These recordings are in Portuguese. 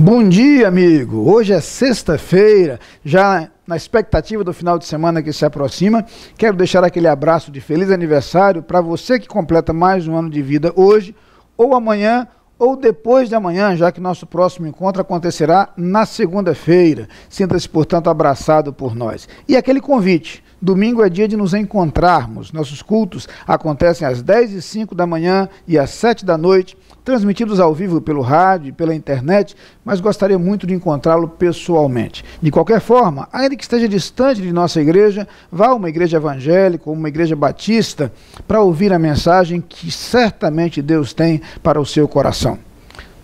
Bom dia, amigo! Hoje é sexta-feira, já na expectativa do final de semana que se aproxima. Quero deixar aquele abraço de feliz aniversário para você que completa mais um ano de vida hoje, ou amanhã, ou depois de amanhã, já que nosso próximo encontro acontecerá na segunda-feira. Sinta-se, portanto, abraçado por nós. E aquele convite: domingo é dia de nos encontrarmos. Nossos cultos acontecem às 10h05 da manhã e às 7 da noite, transmitidos ao vivo pelo rádio e pela internet, mas gostaria muito de encontrá-lo pessoalmente. De qualquer forma, ainda que esteja distante de nossa igreja, vá a uma igreja evangélica ou uma igreja batista para ouvir a mensagem que certamente Deus tem para o seu coração.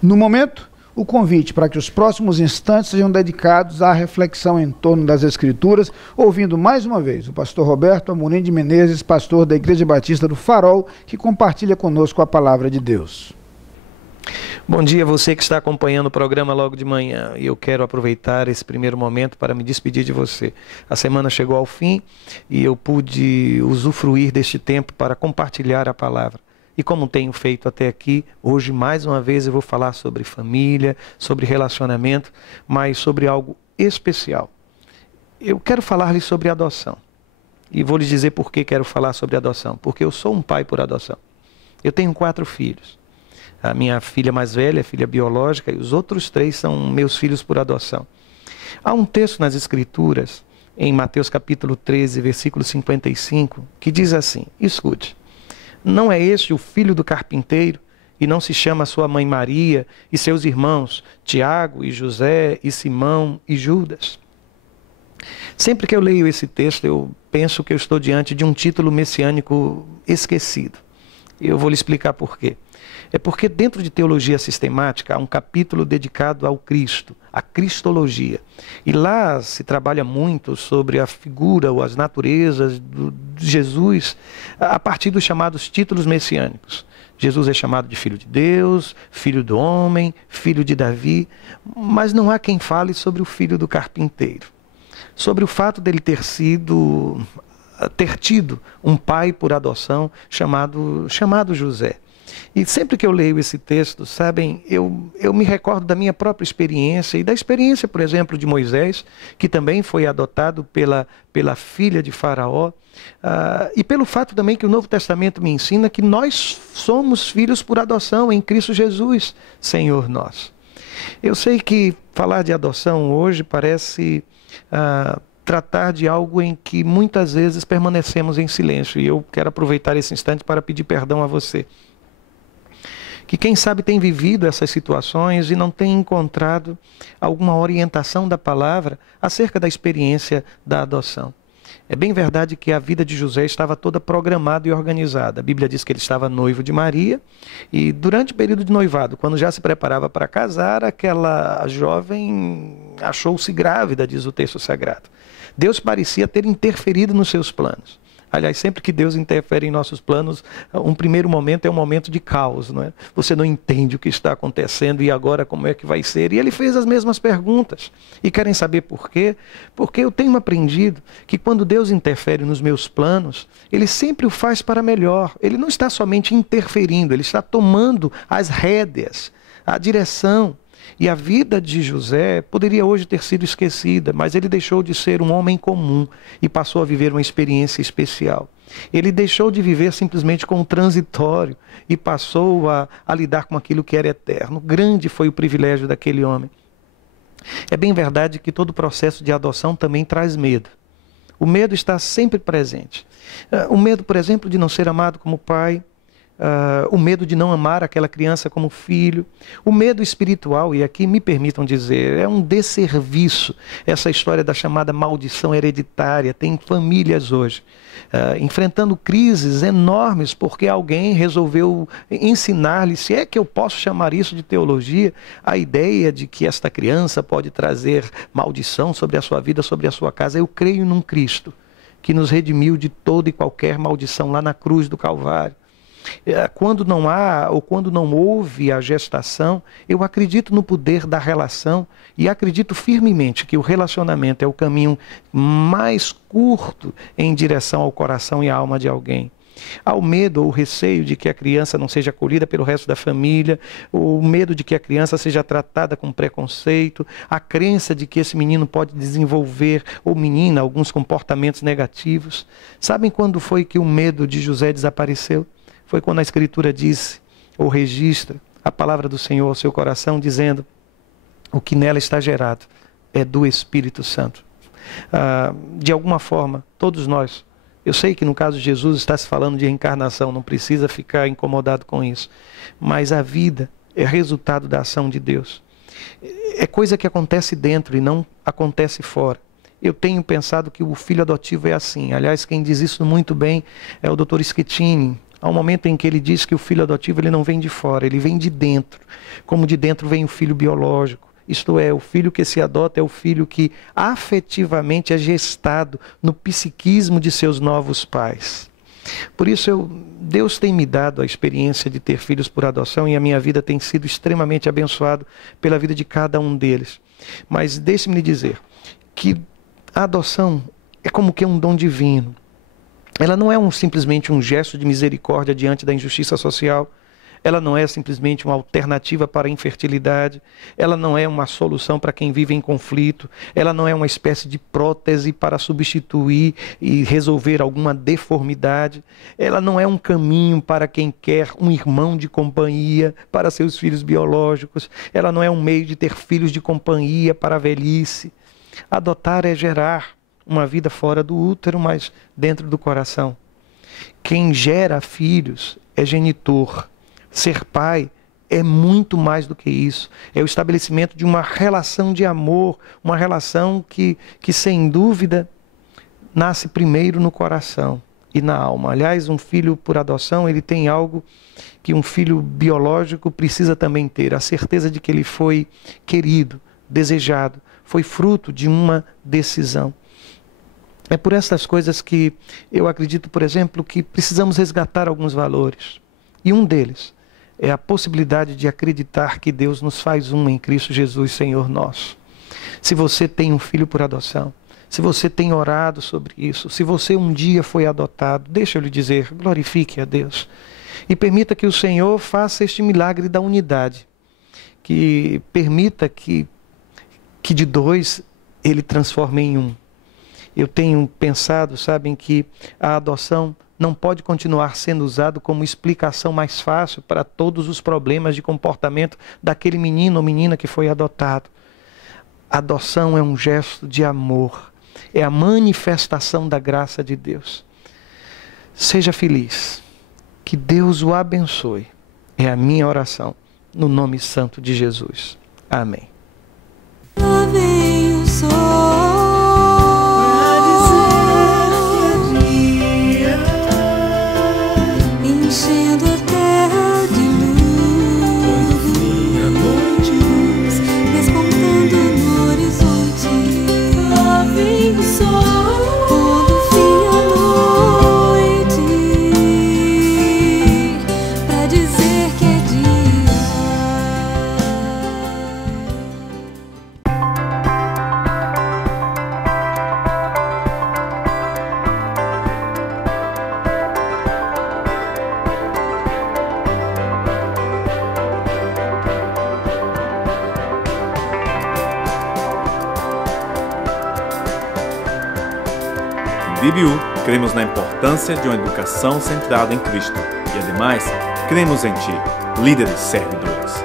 No momento, o convite para que os próximos instantes sejam dedicados à reflexão em torno das Escrituras, ouvindo mais uma vez o pastor Roberto Amorim de Menezes, pastor da Igreja Batista do Farol, que compartilha conosco a palavra de Deus. Bom dia, você que está acompanhando o programa logo de manhã. E eu quero aproveitar esse primeiro momento para me despedir de você. A semana chegou ao fim e eu pude usufruir deste tempo para compartilhar a palavra. E como tenho feito até aqui, hoje mais uma vez eu vou falar sobre família, sobre relacionamento, mas sobre algo especial. Eu quero falar-lhe sobre adoção. E vou lhe dizer por que quero falar sobre adoção. Porque eu sou um pai por adoção. Eu tenho 4 filhos. A minha filha mais velha é filha biológica e os outros 3 são meus filhos por adoção. Há um texto nas Escrituras, em Mateus capítulo 13, versículo 55, que diz assim: escute, não é este o filho do carpinteiro, e não se chama sua mãe Maria e seus irmãos Tiago e José e Simão e Judas? Sempre que eu leio esse texto, eu penso que eu estou diante de um título messiânico esquecido. Eu vou lhe explicar por quê. É porque dentro de teologia sistemática há um capítulo dedicado ao Cristo, à Cristologia. E lá se trabalha muito sobre a figura ou as naturezas de Jesus a partir dos chamados títulos messiânicos. Jesus é chamado de Filho de Deus, Filho do Homem, Filho de Davi, mas não há quem fale sobre o filho do carpinteiro. Sobre o fato dele ter tido um pai por adoção chamado José. E sempre que eu leio esse texto, sabem, eu me recordo da minha própria experiência e da experiência, por exemplo, de Moisés, que também foi adotado pela filha de Faraó, e pelo fato também que o Novo Testamento me ensina que nós somos filhos por adoção em Cristo Jesus, Senhor nosso. Eu sei que falar de adoção hoje parece tratar de algo em que muitas vezes permanecemos em silêncio, e eu quero aproveitar esse instante para pedir perdão a você, que quem sabe tem vivido essas situações e não tem encontrado alguma orientação da palavra acerca da experiência da adoção. É bem verdade que a vida de José estava toda programada e organizada. A Bíblia diz que ele estava noivo de Maria e durante o período de noivado, quando já se preparava para casar, aquela jovem achou-se grávida, diz o texto sagrado. Deus parecia ter interferido nos seus planos. Aliás, sempre que Deus interfere em nossos planos, um primeiro momento é um momento de caos, não é? Você não entende o que está acontecendo e agora como é que vai ser? E ele fez as mesmas perguntas. E querem saber por quê? Porque eu tenho aprendido que quando Deus interfere nos meus planos, Ele sempre o faz para melhor. Ele não está somente interferindo, Ele está tomando as rédeas, a direção. E a vida de José poderia hoje ter sido esquecida, mas ele deixou de ser um homem comum e passou a viver uma experiência especial. Ele deixou de viver simplesmente com o transitório e passou a lidar com aquilo que era eterno. Grande foi o privilégio daquele homem. É bem verdade que todo processo de adoção também traz medo. O medo está sempre presente. O medo, por exemplo, de não ser amado como pai. O medo de não amar aquela criança como filho, o medo espiritual, e aqui me permitam dizer, é um desserviço essa história da chamada maldição hereditária. Tem famílias hoje enfrentando crises enormes porque alguém resolveu ensinar-lhe, se é que eu posso chamar isso de teologia, a ideia de que esta criança pode trazer maldição sobre a sua vida, sobre a sua casa. Eu creio num Cristo que nos redimiu de toda e qualquer maldição lá na cruz do Calvário. Quando não há ou quando não houve a gestação, eu acredito no poder da relação e acredito firmemente que o relacionamento é o caminho mais curto em direção ao coração e à alma de alguém. Há o medo ou o receio de que a criança não seja acolhida pelo resto da família, o medo de que a criança seja tratada com preconceito, a crença de que esse menino pode desenvolver, ou menina, alguns comportamentos negativos. Sabem quando foi que o medo de José desapareceu? Foi quando a Escritura disse, ou registra, a palavra do Senhor ao seu coração, dizendo: o que nela está gerado é do Espírito Santo. De alguma forma, todos nós, eu sei que no caso de Jesus está se falando de reencarnação, não precisa ficar incomodado com isso, mas a vida é resultado da ação de Deus. É coisa que acontece dentro e não acontece fora. Eu tenho pensado que o filho adotivo é assim. Aliás, quem diz isso muito bem é o Dr. Schettini. Há um momento em que ele diz que o filho adotivo ele não vem de fora, ele vem de dentro. Como de dentro vem o filho biológico. Isto é, o filho que se adota é o filho que afetivamente é gestado no psiquismo de seus novos pais. Por isso, Deus tem me dado a experiência de ter filhos por adoção e a minha vida tem sido extremamente abençoada pela vida de cada um deles. Mas deixe-me lhe dizer que a adoção é como que um dom divino. Ela não é simplesmente um gesto de misericórdia diante da injustiça social. Ela não é simplesmente uma alternativa para a infertilidade. Ela não é uma solução para quem vive em conflito. Ela não é uma espécie de prótese para substituir e resolver alguma deformidade. Ela não é um caminho para quem quer um irmão de companhia para seus filhos biológicos. Ela não é um meio de ter filhos de companhia para a velhice. Adotar é gerar uma vida fora do útero, mas dentro do coração. Quem gera filhos é genitor. Ser pai é muito mais do que isso. É o estabelecimento de uma relação de amor, uma relação que sem dúvida, nasce primeiro no coração e na alma. Aliás, um filho por adoção, ele tem algo que um filho biológico precisa também ter. A certeza de que ele foi querido, desejado, foi fruto de uma decisão. É por essas coisas que eu acredito, por exemplo, que precisamos resgatar alguns valores. E um deles é a possibilidade de acreditar que Deus nos faz um em Cristo Jesus, Senhor nosso. Se você tem um filho por adoção, se você tem orado sobre isso, se você um dia foi adotado, deixa eu lhe dizer, glorifique a Deus. E permita que o Senhor faça este milagre da unidade. Que permita que de dois Ele transforme em um. Eu tenho pensado, sabem, que a adoção não pode continuar sendo usado como explicação mais fácil para todos os problemas de comportamento daquele menino ou menina que foi adotado. A adoção é um gesto de amor, é a manifestação da graça de Deus. Seja feliz, que Deus o abençoe. É a minha oração, no nome santo de Jesus. Amém. Lá vem o sol. Enchendo a terra de luz, despontando no horizonte. Lá vem o sol, pondo fim à noite, pra dizer que é dia. Em BBU, cremos na importância de uma educação centrada em Cristo e, ademais, cremos em Ti, líderes servidores.